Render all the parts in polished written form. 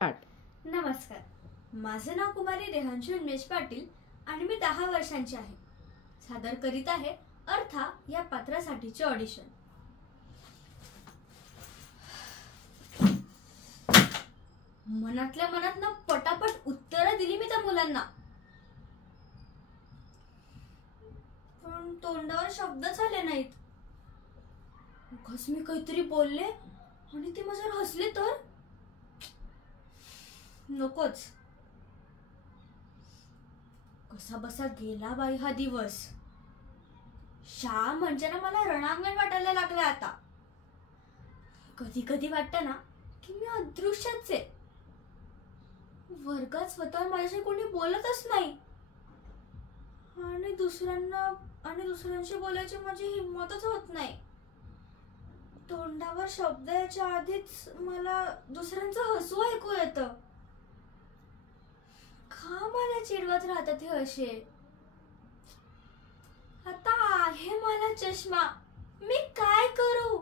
Start. नमस्कार. माझं नाव कुमारी रेहांशू उन्मेष पाटील आणि मी 10 वर्षांची आहे. सादर करीत आहे अर्था या पात्रासाठीचे ऑडिशन. मनातल्या मनात ना पटापट उत्तरं दिली मी त्या मुलांना, पण तोंडावर शब्दच आले नाहीत. उगाच मी काहीतरी बोलले आणि ते माझ्यावर हसले तर नकोच. कसा बसा गेला बाई हा दिवस. शाळा म्हणजे ना मला रणांगण वाटायला लागलं आता. कधी कधी वाटतं ना की मी अदृश्यच आहे. वर्गात स्वतः माझ्याशी कोणी बोलतच नाही आणि दुसऱ्यांशी बोलायची माझी हिंमतच होत नाही. तोंडावर शब्द याच्या आधीच मला दुसऱ्यांचं हसू ऐकू येतं. का मला चिडवत राहतात हे असे. आता आहे मला चष्मा, मी काय करू.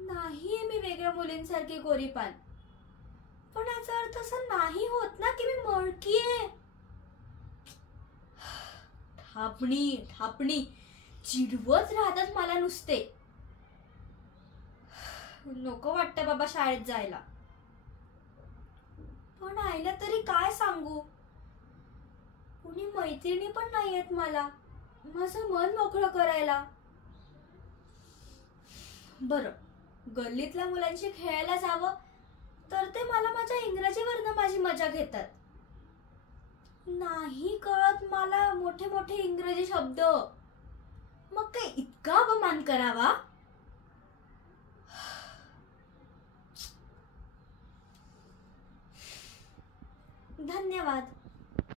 नाहीये मी वेगळ्या मुलींसारखी गोरीपान, पण याचा अर्थ असा नाही होत ना की मी मळकी आहे. ठापणी चिडवत राहतात मला नुसते. नको वाटतं बाबा शाळेत जायला, पण आईला तरी काय सांगू. कुणी मैत्रिणी पण नाहीयेत मला माझं मन मोकळं करायला. बरं, गल्लीतल्या मुलांशी खेळायला जावं तर ते मला माझ्या इंग्रजीवरनं माझी मजा घेतात. नाही कळत मला मोठे मोठे इंग्रजी शब्द. मग काय इतका अपमान करावा. धन्यवाद.